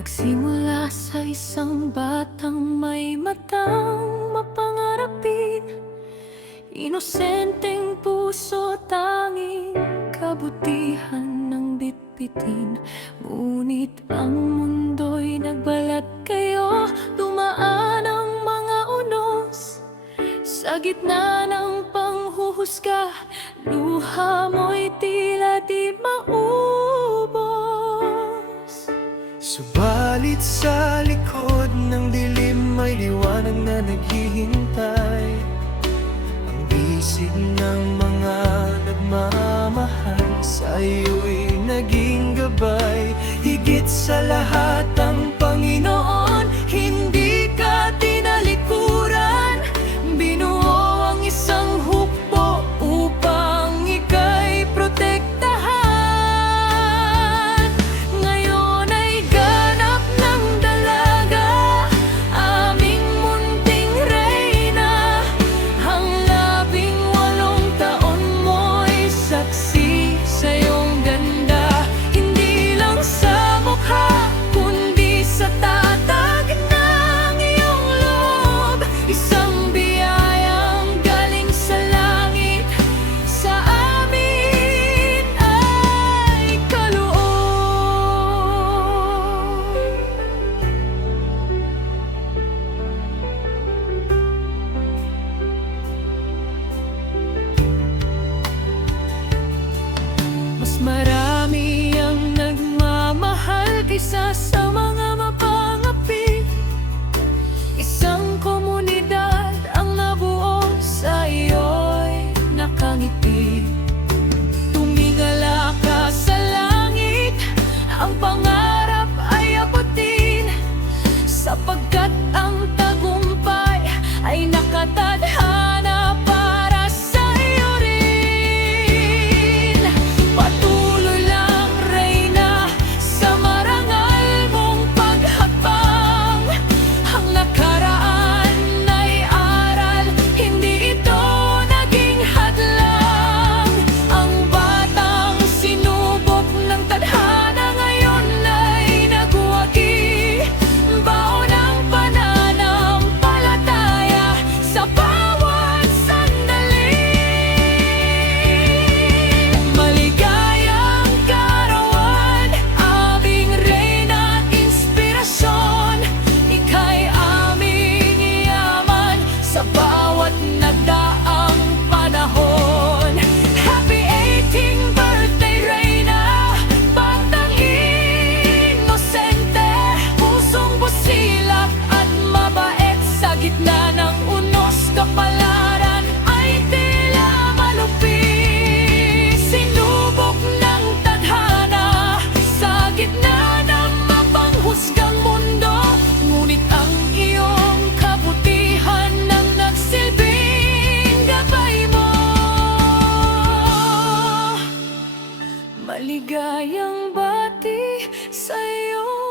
Nagsimula sa isang batang may matang mapangarapin, inosenteng puso, tanging kabutihan ng bitbitin. Ngunit ang mundo'y nagbalat kayo, dumaan ang mga unos. Sa gitna ng panghuhusga, luha mo'y tila di maubos. Subalit sa likod ng dilim may liwanag na naghihintay. Ang bisig ng mga nagmamahal sa iyo'y naging gabay. Higit sa lahat ang Panginoon, hindi ka tinalikuran. Binuo ang isang hukbo upang ika'y protektahan. Ngayon ay ganap ng dalaga, aming munting reyna. Ang 18 taon mo'y saksi sa iyong ganda. Hindi lang sa mukha, kundi sa tatag ng iyong loob. Isang biyayang galing sa langit, sa amin ay kaloob. Mas marami ang nagmamahal kaysa sa mga mapangapi. Isang komunidad ang nabuo, sa iyo'y nakangiti. Tumingala ka sa langit, ang pangarap ay abutin. Sapagkat ang tagumpay ay nakatadhana para sa iyo rin. Patuloy lang, Reyna, sa marangal mong paghakbang. Ang nakaraan ay aral, hindi ito naging hadlang. Ang batang sinubok ng tadhana ngayon ay nagwagi. Baon ang pananampalataya sa bawat sandali. Maligayang karawan, aming reyna at inspirasyon. Ika'y aming yaman sa bawat nagdaang panahon. Happy 18th birthday, Reyna! Batang inosente, pusong busilak at mabait. Sa gitna ng unos, kapalaran ay tila malupit. Sinubok ng tadhana sa gitna ng mapanghusgang mundo. Ngunit ang iyong kabutihan ang nagsilbing gabay mo. Maligayang bati sa iyong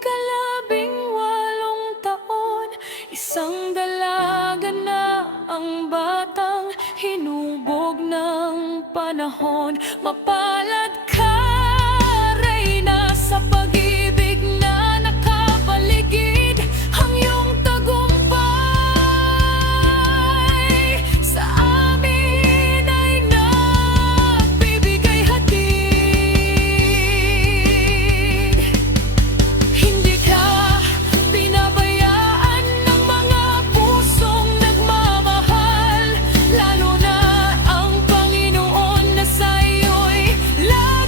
18 taon. Isang dalaga na ang batang hinubog ng panahon. Mapalad ka, Reyna, sa pag-ibig na nakapaligid. Ang iyong tagumpay sa amin ay nagbibigay hatid. Hindi ka pinabayaan ng mga pusong nagmamahal, lalo na ang Panginoon na sa iyo'y lagi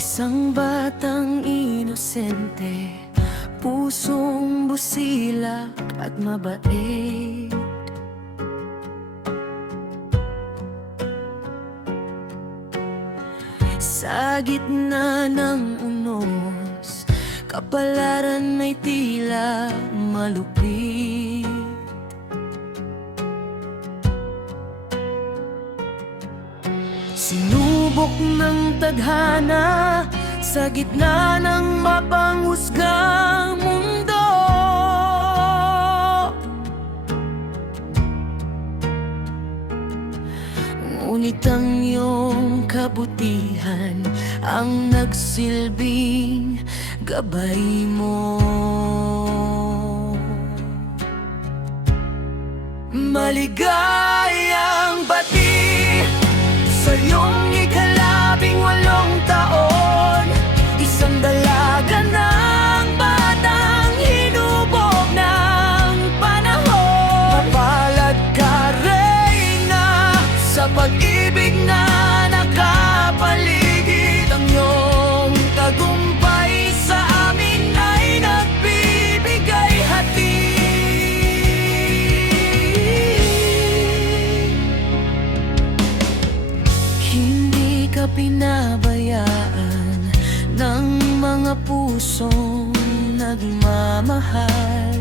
Isang batang inosente, pusong busilak at mabait. Sa gitna ng unos, kapalaran ay tila malupit. Sinubok ng tadhana sa gitna ng mapanghusgang mundo. Ngunit ang iyong kabutihan ang nagsilbing gabay mo. Maligayang bati sa iyong ika-18 taon, isang dalaga ng batang hinubog ng panahon. Mapalad ka, Reyna, sa pag-ibig na nakapaligid. Ang iyong tagumpay sa amin ay nagbibigay hatid. Hindi ka pinabayaan ng mga pusong nagmamahal.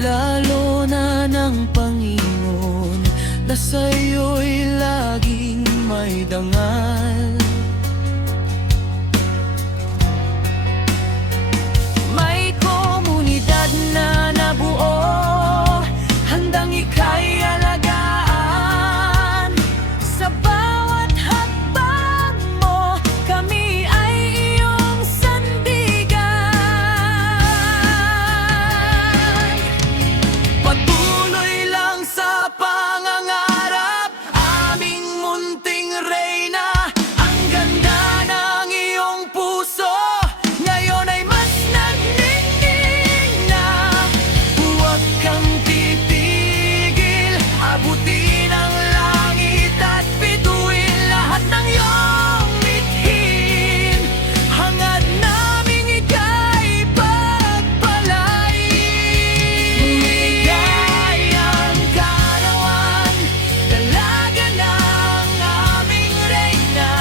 Lalo na ng Panginoon na sa'yo'y laging may dangal. May komunidad na nabuo, handang ika'y alagaan. Sa bawat hakbang mo, kami ay iyong sandigan. Patuloy lang sa pangangarap, aming munting Reyna. Ang ganda ng iyong puso, ngayon ay mas nagniningning na. Huwag kang titigil, abutin ang langit at bituin lahat ng iyong mithin. Hangad naming ika'y pagpalain. Maligayang kaarawan, dalaga ng aming Reyna.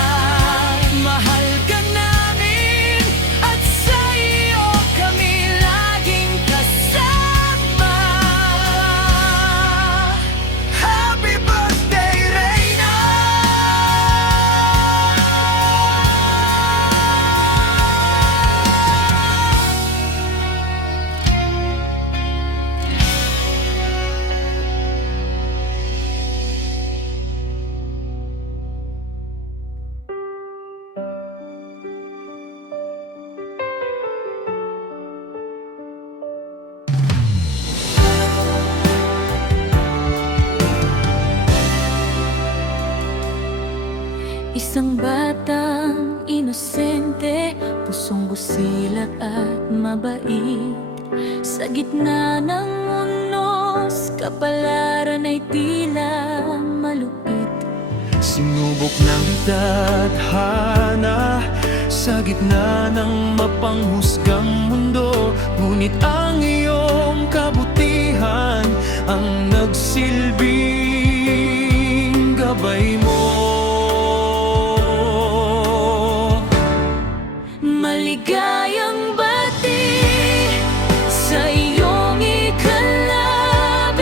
Mahal ka namin at sa iyo kami laging kasama. Happy birthday, Reyna! Isang batang inosente, pusong busilak at mabait. Sa gitna ng unos, kapalaran ay tila malupit. Sinubok ng tadhana sa gitna ng mapanghusgang mundo. Ngunit ang iyong kabutihan ang nagsilbing gabay mo. Maligayang bati sa iyong ika-18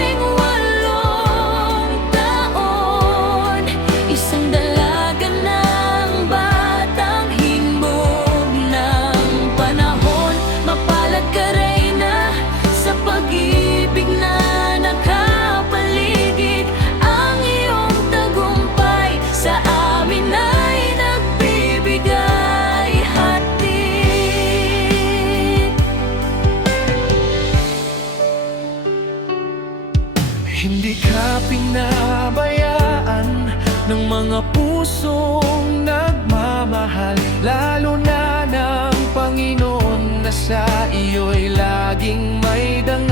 taon, isang dalaga ng batang himbog ng panahon. Mapalad ka, Reyna, sa pag-ibig na nakapaligid. Ang iyong tagumpay Hindi ka pinabayaan ng mga pusong nagmamahal, lalo na ng Panginoon na sa iyo'y laging may dangal.